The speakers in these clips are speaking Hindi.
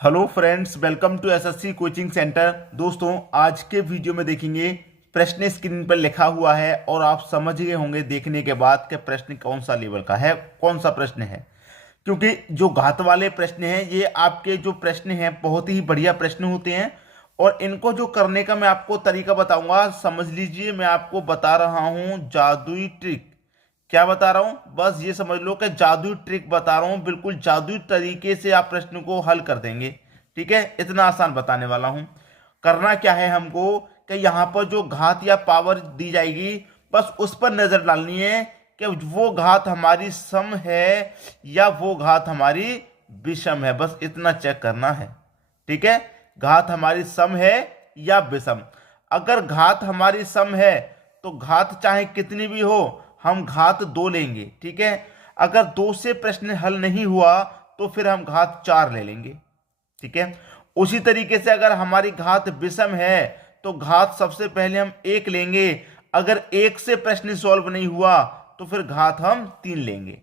Hello friends, welcome to SSC coaching centre. दोस्तों, आज के वीडियो में देखेंगे प्रश्न स्क्रीन पर लिखा हुआ है और आप समझ गए होंगे देखने के बाद कि प्रश्न कौन सा लेवल का है, कौन सा प्रश्न है। क्योंकि जो घात वाले प्रश्न हैं ये आपके जो प्रश्न हैं बहुत ही बढ़िया प्रश्न होते हैं और इनको जो करने का मैं आपको तरीका बताऊंगा। समझ लीजिए, मैं आपको बता रहा हूं जादुई ट्रिक। क्या बता रहा हूं? बस ये समझ लो कि जादुई ट्रिक बता रहा हूं, बिल्कुल जादुई तरीके से आप प्रश्न को हल कर देंगे। ठीक है, इतना आसान बताने वाला हूं। करना क्या है हमको कि यहां पर जो घात या पावर दी जाएगी बस उस पर नजर डालनी है कि वो घात हमारी सम है या वो घात हमारी विषम है। बस इतना चेक करना है। ठीक है, घात हमारी सम है या विषम। अगर घात हमारी सम है तो घात चाहे कितनी भी हो हम घात 2 लेंगे। ठीक है, अगर 2 से प्रश्न हल नहीं हुआ तो फिर हम घात 4 ले लेंगे। ठीक है, उसी तरीके से अगर हमारी घात विषम है तो घात सबसे पहले हम 1 लेंगे। अगर 1 से प्रश्न सॉल्व नहीं हुआ तो फिर घात हम 3 लेंगे।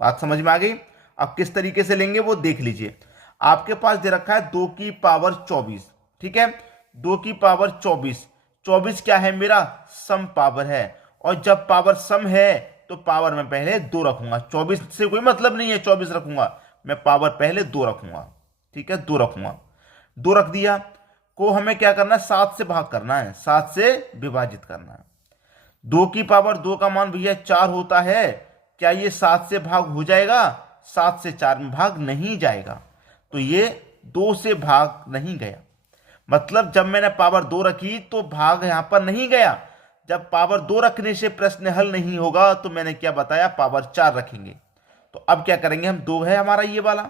बात समझ में आ गई? अब किस तरीके से लेंगे वो देख लीजिए। आपके पास दे रखा है 2 की पावर 24। ठीक है, 2 की पावर 24। 24 क्या है? मेरा सम पावर है। और जब पावर सम है तो पावर में पहले 2 रखूंगा। 24 से कोई मतलब नहीं है 24 रखूंगा, मैं पावर पहले 2 रखूंगा। ठीक है, 2 रखूंगा। 2 रख दिया को हमें क्या करना है? 7 से भाग करना है, 7 से विभाजित करना है। 2 की पावर 2 का मान भैया 4 होता है। क्या ये 7 से भाग हो जाएगा? 7 से 4 में भाग नहीं जाएगा, तो ये 2 से भाग नहीं गया। मतलब जब मैंने पावर 2 रखी तो भाग यहां पर नहीं गया। जब पावर 2 रखने से प्रश्न हल नहीं होगा तो मैंने क्या बताया? पावर 4 रखेंगे। तो अब क्या करेंगे हम? 2 है हमारा ये वाला,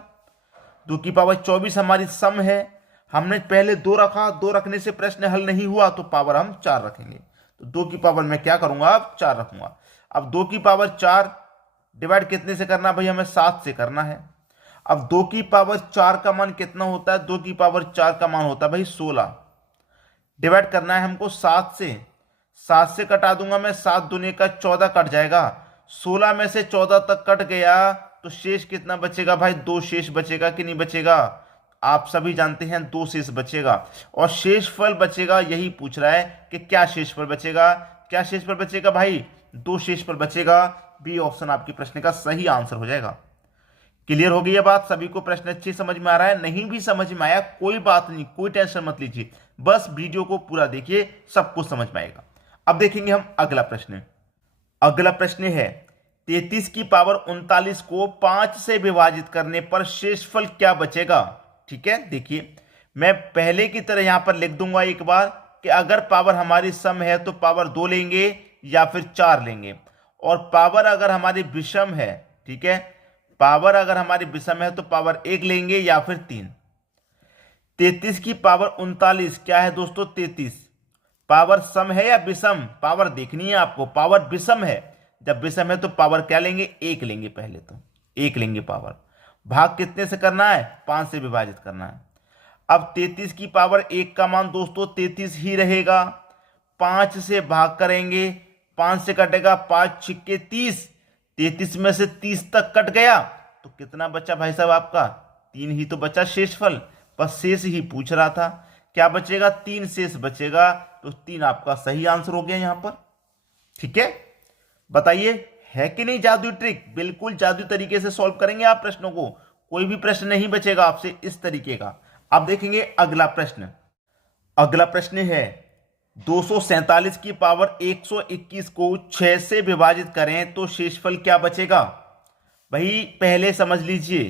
2 की पावर 24 हमारी सम है। हमने पहले 2 रखा, 2 रखने से प्रश्न हल नहीं हुआ तो पावर हम 4 रखेंगे। तो 2 की पावर मैं क्या करूंगा? अब 4 रखूंगा। अब 2 की पावर 4 डिवाइड कितने से करना भाई? हमें 7 से करना है। अब 2 की पावर 4 का मान कितना होता है? 2 की पावर 4 का मान होता है भाई 16। डिवाइड करना है हमको 7 से। 7 से कटा दूंगा मैं, 7 दूनी का 14 कट जाएगा। 16 में से 14 तक कट गया तो शेष कितना बचेगा भाई? 2 शेष बचेगा कि नहीं बचेगा? आप सभी जानते हैं 2 शेष बचेगा। और शेषफल बचेगा, यही पूछ रहा है कि क्या शेषफल बचेगा। क्या शेषफल बचेगा भाई? 2 शेषफल बचेगा। बी ऑप्शन आपके प्रश्न का सही आंसर हो जाएगा। क्लियर हो गई ये बात? सभी को प्रश्न अच्छी समझ में आ रहा है? नहीं भी समझ में आया कोई बात नहीं, कोई टेंशन मत लीजिए, बस वीडियो को पूरा देखिए, सब कुछ समझ में आएगा। अब देखेंगे हम अगला प्रश्न। अगला प्रश्न है 33 की पावर 39 को 5 से विभाजित करने पर शेषफल क्या बचेगा। ठीक है, देखिए मैं पहले की तरह यहां पर लिख दूंगा एक बार कि अगर पावर हमारी सम है तो पावर 2 लेंगे या फिर 4 लेंगे। और पावर अगर हमारी विषम है, ठीक है, पावर अगर हमारी विषम है तो पावर 1 लेंगे या फिर 3। 33 की पावर 39 क्या है दोस्तों? 33 पावर सम है या विषम? पावर देखनी है आपको, पावर विषम है। जब विषम है तो पावर क्या लेंगे? 1 लेंगे। पहले तो 1 लेंगे पावर। भाग कितने से करना है? 5 से विभाजित करना है। अब 33 की पावर 1 का मान दोस्तों 33 ही रहेगा। 5 से भाग करेंगे, 5 से कटेगा 5 छिक्के 30। 33 में से 30 तक कट गया तो कितना बचा भाई साहब आपका? 3 ही तो बचा शेषफल। बस शेष ही पूछ रहा था। क्या बचेगा? 3 शेष बचेगा। तो 3 आपका सही आंसर हो गया यहां पर। ठीक है, बताइए है कि नहीं जादुई ट्रिक? बिल्कुल जादुई तरीके से सॉल्व करेंगे आप प्रश्नों को, कोई भी प्रश्न नहीं बचेगा आपसे इस तरीके का। अब देखेंगे अगला प्रश्न। अगला प्रश्न है 247 की पावर 121 को 6 से विभाजित करें तो शेषफल क्या बचेगा। भाई पहले समझ लीजिए,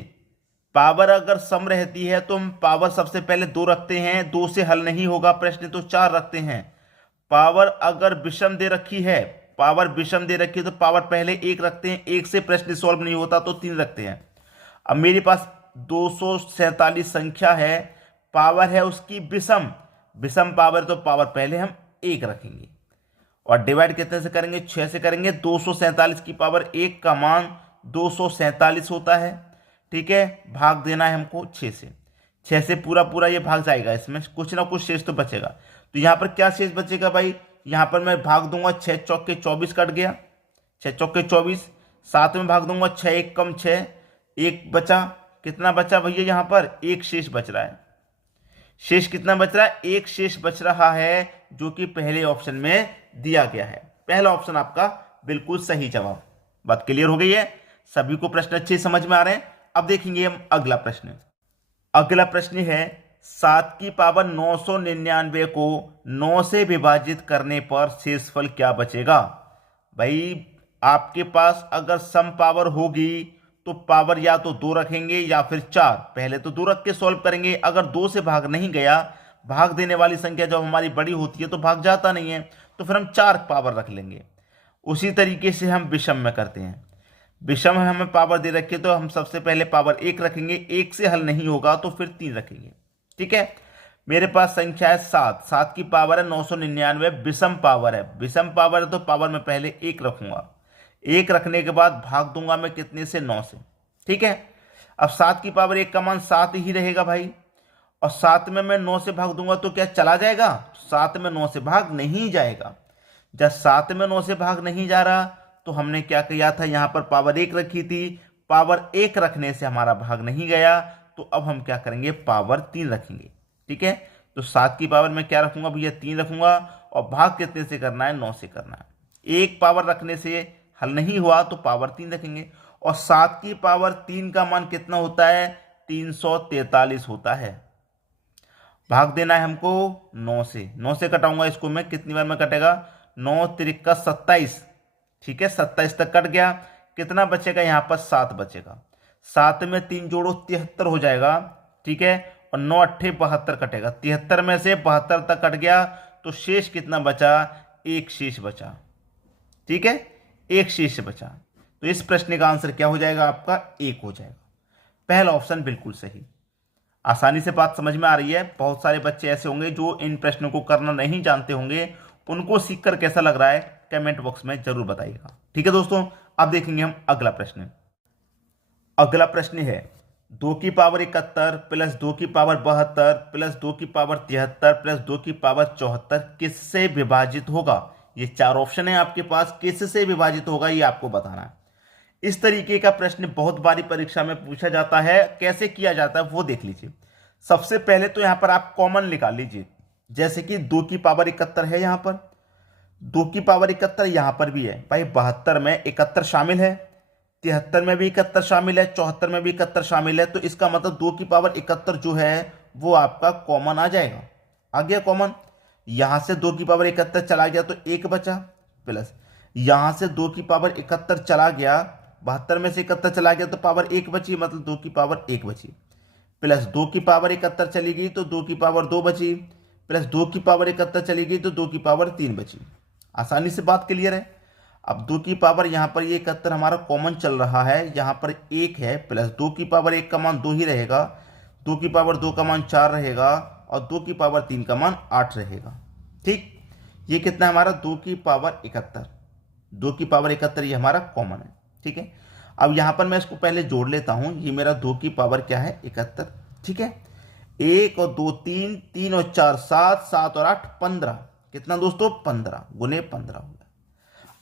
पावर अगर सम रहती है तो हम पावर सबसे पहले 2 रखते हैं, 2 से हल नहीं होगा प्रश्न तो 4 रखते हैं। पावर अगर विषम दे रखी है, पावर विषम दे रखी है तो पावर पहले 1 रखते हैं, 1 से प्रश्न सॉल्व नहीं होता तो 3 रखते हैं। अब मेरे पास 247 संख्या है, पावर है उसकी विषम, विषम पावर तो पावर पहले हम 1 रखेंगे। और डिवाइड कितने से करेंगे? 6 से करेंगे। 247 की पावर 1 का मान 247 होता है। ठीक है, भाग देना है हमको 6 से। 6 से पूरा पूरा ये भाग जाएगा, इसमें कुछ ना कुछ शेष तो बचेगा। तो यहां पर क्या शेष बचेगा भाई? यहां पर मैं भाग दूंगा, 6 चौके 24 कट गया, 6 चौके 24। 7 में भाग दूंगा, 6 1 कम 6, 1 बचा, कितना बचा भैया, यहाँ पर एक शेष बच रहा है। शेष कितना बच रहा है, एक शेष बच रहा है, जो कि पहले ऑप्शन में दिया गया है। पहला ऑप्शन आपका बिल्कुल सही जवाब। बात क्लियर हो गई है, सभी को प्रश्न अच्छे समझ में आ रहे हैं। अब देखेंगे हम अगला प्रश्न। अगला प्रश्न है 7 की पावर 999 को 9 से विभाजित करने पर शेषफल क्या बचेगा। भाई आपके पास अगर सम पावर होगी तो पावर या तो 2 रखेंगे या फिर 4। पहले तो 2 रख के सॉल्व करेंगे। अगर 2 से भाग नहीं गया, भाग देने वाली संख्या जब हमारी बड़ी होती है तो भाग जाता नहीं है, तो फिर हम 4 पावर रख लेंगे। उसी तरीके से हम विषम में करते हैं। विषम में हमें पावर दे रखी है तो हम सबसे पहले पावर 1 रखेंगे। 1 से हल नहीं होगा तो फिर 3 रखेंगे। ठीक है, मेरे पास संख्या है 7। 7 की पावर है 999, विषम पावर है। विषम पावर है तो पावर में पहले 1 रखूंगा। 1 रखने के बाद भाग दूंगा मैं कितने से, 9 से। ठीक है, अब 7 की पावर 1 का मान 7 ही रहेगा भाई, और 7 में मैं 9 से भाग दूंगा तो क्या चला जाएगा, 7 में 9 से भाग नहीं जाएगा। जब 7 में 9 से भाग नहीं जा रहा तो हमने क्या किया था, यहां पर पावर 1 रखी थी। पावर 1 रखने से हमारा भाग नहीं गया, तो अब हम क्या करेंगे, पावर 3 रखेंगे। ठीक है, तो 7 की पावर में क्या रखूंगा भैया, 3 रखूंगा, और भाग कितने से करना है, 9 से करना है। 1 पावर रखने से हल नहीं हुआ तो पावर 3 रखेंगे, और 7 की पावर 3 का मान कितना होता है, 343 होता है। भाग देना है हमको 9 से। 9 से कटाऊंगा इसको मैं, कितनी बार में कटेगा, 9 त्रिका 27। ठीक है, 27 तक कट गया। कितना बचेगा यहाँ पर, 7 बचेगा। 7 में 3 जोड़ो 73 हो जाएगा। ठीक है, और 9 अट्ठे 72 कटेगा। 73 में से 72 तक कट गया तो शेष कितना बचा, एक शेष बचा। ठीक है, एक शेष बचा। तो इस प्रश्न का आंसर क्या हो जाएगा आपका, 1 हो जाएगा। पहला ऑप्शन बिल्कुल सही। आसानी से बात समझ में आ रही है। बहुत सारे बच्चे ऐसे होंगे जो इन प्रश्नों को करना नहीं जानते होंगे, उनको सीखकर कैसा लग रहा है कमेंट बॉक्स में जरूर बताइएगा। ठीक है दोस्तों, अब देखेंगे हम अगला प्रश्न। अगला प्रश्न है 2 की पावर 71 प्लस 2 की पावर 72 प्लस 2 की पावर 73 प्लस 2 की पावर 74 किससे विभाजित होगा। ये 4 ऑप्शन है आपके पास, किससे विभाजित होगा ये आपको बताना है। इस तरीके का प्रश्न बहुत बारी परीक्षा में पूछा जाता है। कैसे किया जाता है वो देख लीजिए। सबसे पहले तो यहां पर आप कॉमन निकाल लीजिए, जैसे कि 2 की पावर 71 है, यहां पर 2 की पावर 71 यहां पर भी है भाई। 72 में 71 शामिल है, 73 में भी 71 शामिल है, 74 में भी 71 शामिल है। तो इसका मतलब 2 की पावर 71 जो है वो आपका कॉमन आ जाएगा। आ गया कॉमन। यहां से 2 की पावर 71 चला गया तो 1 बचा, प्लस यहां से 2 की पावर 71 चला गया, 72 में से 71 चला गया तो पावर 1 बची, मतलब 2 की पावर 1 बची, प्लस 2 की पावर 71 चली गई तो 2 की पावर 2 बची, प्लस 2 की पावर 71 चली गई तो 2 की पावर 3 बची। आसानी से बात क्लियर है। अब 2 की पावर यहां पर ये 71 हमारा कॉमन चल रहा है, यहां पर 1 है, प्लस 2 की पावर 1 का मान 2 ही रहेगा, 2 की पावर 2 का मान 4 रहेगा, और 2 की पावर 3 का मान 8 रहेगा। ठीक, ये कितना है हमारा, 2 की पावर 71। 2 की पावर 71 ये हमारा कॉमन है। ठीक है, अब यहां पर मैं इसको पहले जोड़ लेता हूं। ये मेरा 2 की पावर क्या है, 71। ठीक है, 1 और 2 3, 3 और 4 7, 7 और 8 15। कितना दोस्तों, 15 गुने 15 हो गया।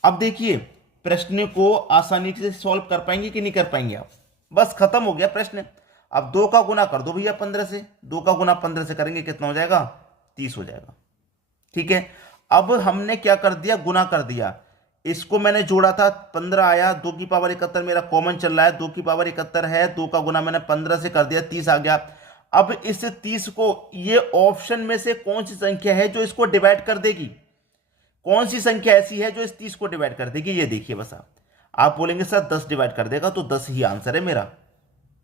अब देखिए प्रश्न को आसानी से सॉल्व कर पाएंगे कि नहीं कर पाएंगे आप, बस खत्म हो गया प्रश्न। अब 2 का गुना कर दो भैया 15 से। 2 का गुना 15 से करेंगे कितना हो जाएगा, 30 हो जाएगा। ठीक है, अब हमने क्या कर दिया, गुना कर दिया। इसको मैंने जोड़ा था, 15 आया, 2 की पावर 71 मेरा कॉमन चल रहा है, 2 की पावर 71 है, 2 का गुना मैंने 15 से कर दिया, 30 आ गया। अब इस 30 को, ये ऑप्शन में से कौन सी संख्या है जो इसको डिवाइड कर देगी, कौन सी संख्या ऐसी है जो इस 30 को डिवाइड कर देगी, ये देखिए। बस आप बोलेंगे सर 10 डिवाइड कर देगा, तो 10 ही आंसर है मेरा।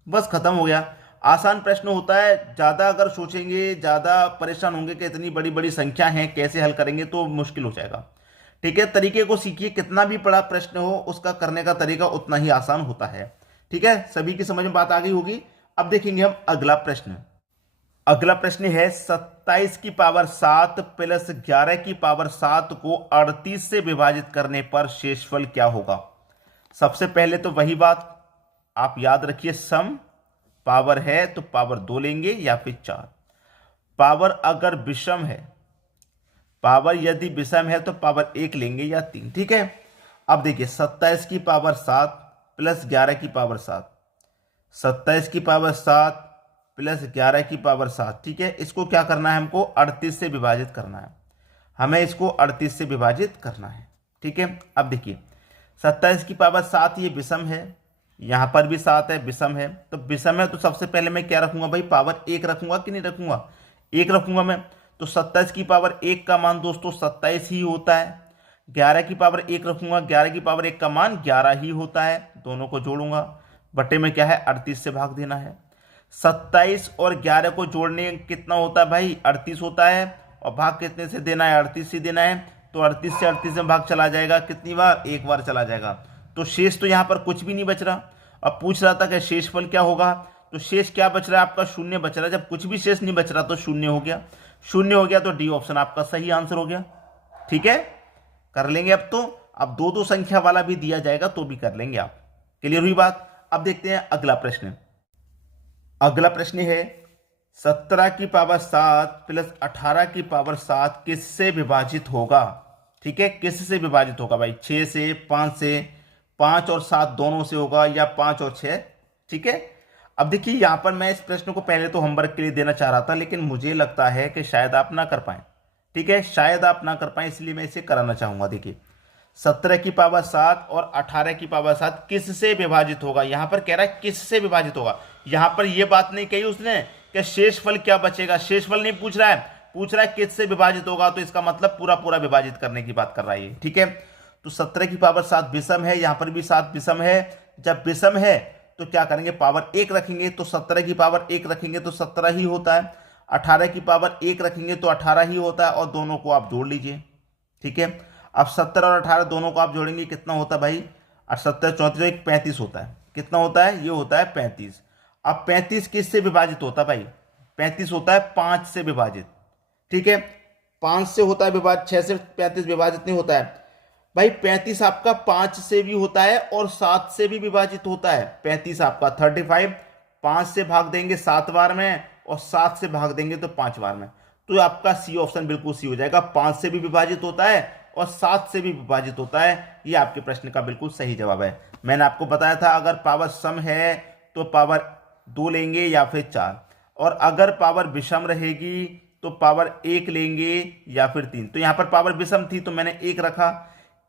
बस खत्म हो गया। आसान प्रश्न होता है, ज्यादा अगर सोचेंगे, ज्यादा परेशान होंगे कि इतनी बड़ी बड़ी संख्या है कैसे हल करेंगे, तो मुश्किल हो जाएगा। ठीक है, तरीके को सीखिए, कितना भी बड़ा प्रश्न हो उसका करने का तरीका उतना ही आसान होता है। ठीक है, सभी की समझ में बात आ गई होगी। अब देखेंगे हम अगला प्रश्न। अगला प्रश्न है 27 की पावर 7 प्लस 11 की पावर 7 को 38 से विभाजित करने पर शेषफल क्या होगा। सबसे पहले तो वही बात आप याद रखिए, सम पावर है तो पावर 2 लेंगे या फिर 4। पावर अगर विषम है, पावर यदि विषम है तो पावर 1 लेंगे या 3। ठीक है, अब देखिए 27 की पावर 7 प्लस 11 की पावर 7। 27 की पावर 7 प्लस 11 की पावर 7। ठीक है, इसको क्या करना है, हमको 38 से विभाजित करना है। हमें इसको 38 से विभाजित करना है। ठीक है, अब देखिए 27 की पावर 7 ये विषम है, यहाँ पर भी 7 है, विषम है। तो विषम है तो सबसे पहले मैं क्या रखूंगा भाई, पावर 1 रखूंगा कि नहीं रखूंगा, 1 रखूंगा मैं। तो 27 की पावर 1 का मान दोस्तों 27 ही होता है। 11 की पावर 1 रखूंगा, 11 की पावर 1 का मान 11 ही होता है। दोनों को जोड़ूंगा, बटे में क्या है 38 से भाग देना है। 27 और 11 को जोड़ने कितना होता है भाई, 38 होता है। और भाग कितने से देना है, 38 से देना है। तो 38 से 38 में भाग चला जाएगा, कितनी बार, एक बार चला जाएगा। तो शेष तो यहाँ पर कुछ भी नहीं बच रहा। अब पूछ रहा था कि शेषफल क्या होगा, तो शेष क्या बच रहा है आपका, शून्य बच रहा है। जब कुछ भी शेष नहीं बच रहा तो शून्य हो गया, शून्य हो गया तो डी ऑप्शन आपका सही आंसर हो गया। ठीक है, कर लेंगे अब तो। अब दो दो संख्या वाला भी दिया जाएगा तो भी कर लेंगे आप। क्लियर हुई बात। अब देखते हैं अगला प्रश्न। अगला प्रश्न है 17 की पावर 7 प्लस 18 की पावर 7 किससे विभाजित होगा। ठीक है, किससे विभाजित होगा भाई, 6 से, 5 से, 5 और 7 दोनों से होगा, या 5 और 6। ठीक है, अब देखिए यहां पर मैं इस प्रश्न को पहले तो होमवर्क के लिए देना चाह रहा था, लेकिन मुझे लगता है कि शायद आप ना कर पाए। ठीक है, शायद आप ना कर पाए, इसलिए मैं इसे कराना चाहूंगा। देखिए 17 की पावर 7 और 18 की पावर 7 किससे विभाजित होगा। यहां पर कह रहा है किससे विभाजित होगा। यहां पर यह बात नहीं कही उसने कि शेषफल क्या बचेगा, शेषफल नहीं पूछ रहा है, पूछ रहा है किससे विभाजित होगा। तो इसका मतलब पूरा पूरा विभाजित करने की बात कर रहा है। ठीक है, तो 17 की पावर 7 विषम है, यहां पर भी 7 विषम है। जब विषम है तो क्या करेंगे, पावर 1 रखेंगे। तो 17 की पावर 1 रखेंगे तो 17 ही होता है। 18 की पावर 1 रखेंगे तो 18 ही होता है, और दोनों को आप जोड़ लीजिए। ठीक है, अब 17 और 18 दोनों को आप जोड़ेंगे, कितना होता है भाई, 17 34 35 होता है। कितना होता है, ये होता है 35। अब 35 किससे विभाजित होता है भाई, 35 होता है 5 से विभाजित। ठीक है, 5 से होता है विभाजित, 6 से 35 विभाजित नहीं होता है भाई। 35 आपका 5 से भी होता है और 7 से भी विभाजित होता है। 35 आपका 35 5 से भाग देंगे 7 बार में, और 7 से भाग देंगे तो 5 बार में। तो आपका सी ऑप्शन बिल्कुल सी हो जाएगा, 5 से भी विभाजित होता है और 7 से भी विभाजित होता है। ये आपके प्रश्न का बिल्कुल सही जवाब है। मैंने आपको बताया था अगर पावर सम है तो पावर 2 लेंगे या फिर 4, और अगर पावर विषम रहेगी तो पावर 1 लेंगे या फिर 3। तो यहां पर पावर विषम थी तो मैंने 1 रखा,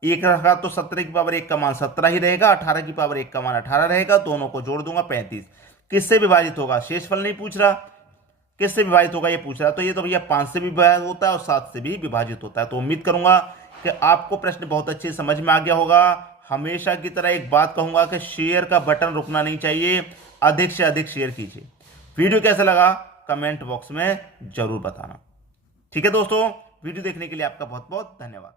1 रखा तो 17 की पावर 1 का मान 17 ही रहेगा, 18 की पावर 1 का मान 18 रहेगा। दोनों को जोड़ दूंगा 35। किससे विभाजित होगा, शेषफल नहीं पूछ रहा, किससे विभाजित होगा ये पूछ रहा। तो ये तो भैया 5 से भी विभाजित होता है और 7 से भी विभाजित होता है। तो उम्मीद करूंगा कि आपको प्रश्न बहुत अच्छे समझ में आ गया होगा। हमेशा की तरह एक बात कहूंगा कि शेयर का बटन रुकना नहीं चाहिए, अधिक से अधिक शेयर कीजिए। वीडियो कैसा लगा कमेंट बॉक्स में जरूर बताना। ठीक है दोस्तों, वीडियो देखने के लिए आपका बहुत बहुत धन्यवाद।